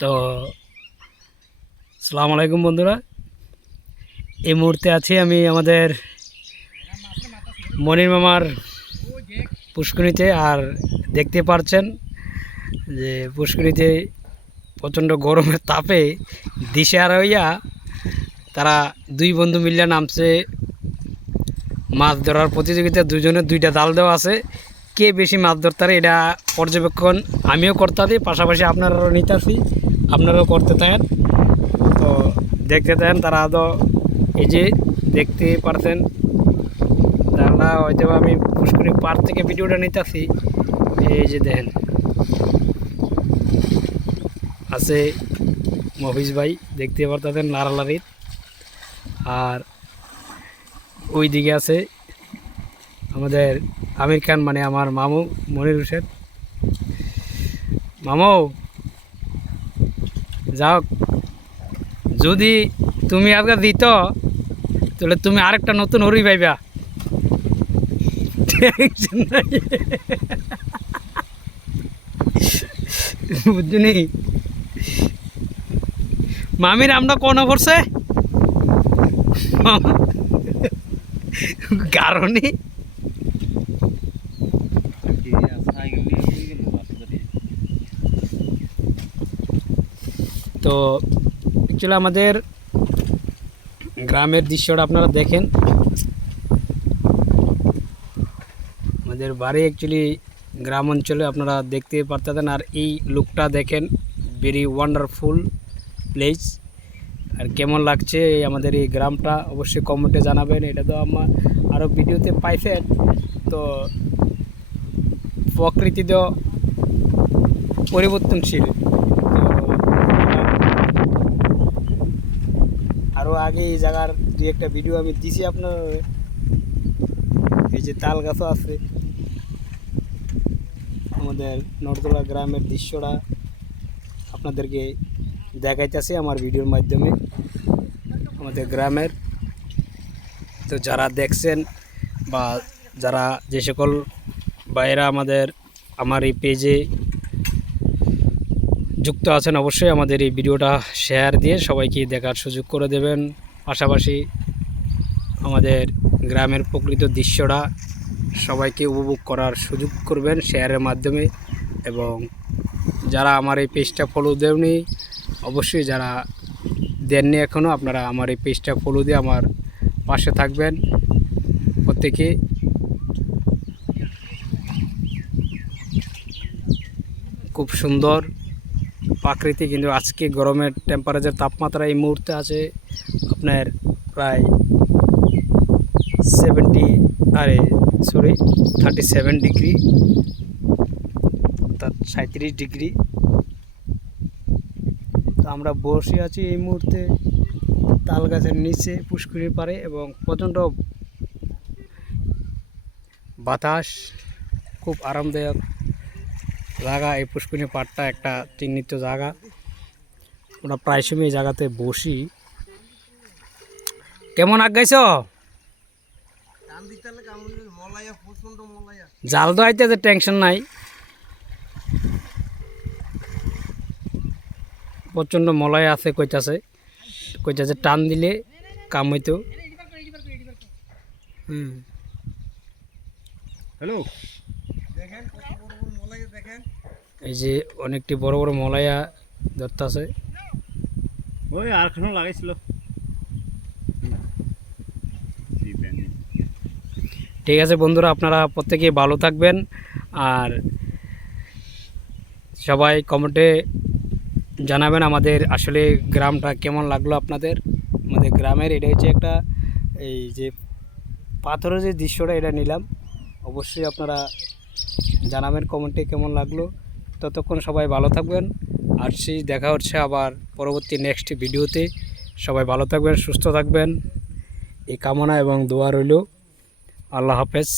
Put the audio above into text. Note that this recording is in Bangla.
তো, সালাম আলাইকুম বন্ধুরা। এই মুহূর্তে আছি আমি আমাদের মনির মামার পুষ্করিণীতে আর দেখতে পারছেন যে পুষ্করিণীতে প্রচণ্ড গরমের তাপে দিশেহারা হইয়া তারা দুই বন্ধু মিলিয়া নামছে মাছ ধরার প্রতিযোগিতা দুজনের দুইটা জাল দেওয়া আছে। কে বেশি মাছ ধরতে এটা পর্যবেক্ষণ আমিও করতে পাশাপাশি আপনারাও নিতেছি আপনারাও করতে থাকেন। তো দেখতে থাকেন, তারা তো এই যে দেখতে পারছেন, তারা হয়তো আমি পুষ্করি পার থেকে ভিডিওটা নিতেছি এই যে দেখেন। আছে মফিজ ভাই, দেখতে পারতেন লারালারির। আর ওই দিকে আছে আমাদের আমির খান মানে আমার মামু মনির হোসেন। মামু, যাও। যদি তুমি আজকে দিত, তাহলে তুমি আরেকটা নতুন হরি পাইবা। বুঝলি মামির আমরা কোন পড়ছে কারণে তো অ্যাকচুয়ালি আমাদের গ্রামের দৃশ্যটা আপনারা দেখেন। আমাদের বাড়ি অ্যাকচুয়ালি গ্রাম অঞ্চলে আপনারা দেখতে পারতেন আর এই লুকটা দেখেন। ভেরি ওয়ান্ডারফুল প্লেস আর কেমন লাগছে আমাদের এই গ্রামটা অবশ্যই কমেন্টে জানাবেন। এটা তো আমার আরও ভিডিওতে পাইছেন। তো প্রকৃতি তো পরিবর্তনশীল তো আরও আগে এই জায়গার দুই একটা ভিডিও আমি দিছি আপনার এই যে তাল গাছও আছে। আমাদের নর্দলা গ্রামের দৃশ্যটা আপনাদেরকে দেখাইতেছে আমার ভিডিওর মাধ্যমে, আমাদের গ্রামের। তো যারা দেখছেন বা যারা যে সকল বাইরা আমাদের, আমার এই পেজে যুক্ত আছেন অবশ্যই আমাদের এই ভিডিওটা শেয়ার দিয়ে সবাইকে দেখার সুযোগ করে দেবেন। পাশাপাশি আমাদের গ্রামের প্রকৃত দৃশ্যটা সবাইকে উপভোগ করার সুযোগ করবেন শেয়ারের মাধ্যমে এবং যারা আমার এই পেজটা ফলো দেননি অবশ্যই যারা দেননি এখনও আপনারা আমার এই পেজটা ফলো দিয়ে আমার পাশে থাকবেন। প্রত্যেকে খুব সুন্দর প্রাকৃতিক কিন্তু আজকে গরমের টেম্পারেচার তাপমাত্রা এই মুহূর্তে আছে আপনার প্রায় সেভেন্টি আরে সরি থার্টি সেভেন ডিগ্রি অর্থাৎ সাঁত্রিশ ডিগ্রি তো আমরা বসে আছি এই মুহূর্তে তাল গাছের নিচে, পুষ্করির পারে এবং প্রচণ্ড বাতাস, খুব আরামদায়ক জায়গা এই পুষ্করিণী পাড়টা একটা চিহ্নিত জায়গা। আমরা প্রায় সময় এই জায়গাতে বসি। কেমন আগাইছ জাল তো আইতে টেনশন নাই। প্রচণ্ড মলাই আছে কইতাছে। কইতাছে টান দিলে কাম হইতো। হুম। হ্যালো? এই যে অনেকটি বড় বড় মলাইয়া ধরতাছে। ওই আর খানো লাগাইছিল। ঠিক আছে বন্ধুরা আপনারা প্রত্যেকে ভালো থাকবেন। আর সবাই কমেন্টে জানাবেন আমাদের আসলে গ্রামটা কেমন লাগল আপনাদের। আমাদের গ্রামের এটা হচ্ছে একটা এই যে পাথরের যে দৃশ্যটা এটা নিলাম। অবশ্যই আপনারা জানাবেন কমেন্টে কেমন লাগল। ততক্ষণ সবাই ভালো থাকবেন। আর সেই দেখা হচ্ছে আবার পরবর্তী নেক্সট ভিডিওতে। সবাই ভালো থাকবেন, সুস্থ থাকবেন। এই কামনা এবং দোয়া রইল। আল্লাহ হাফেজ।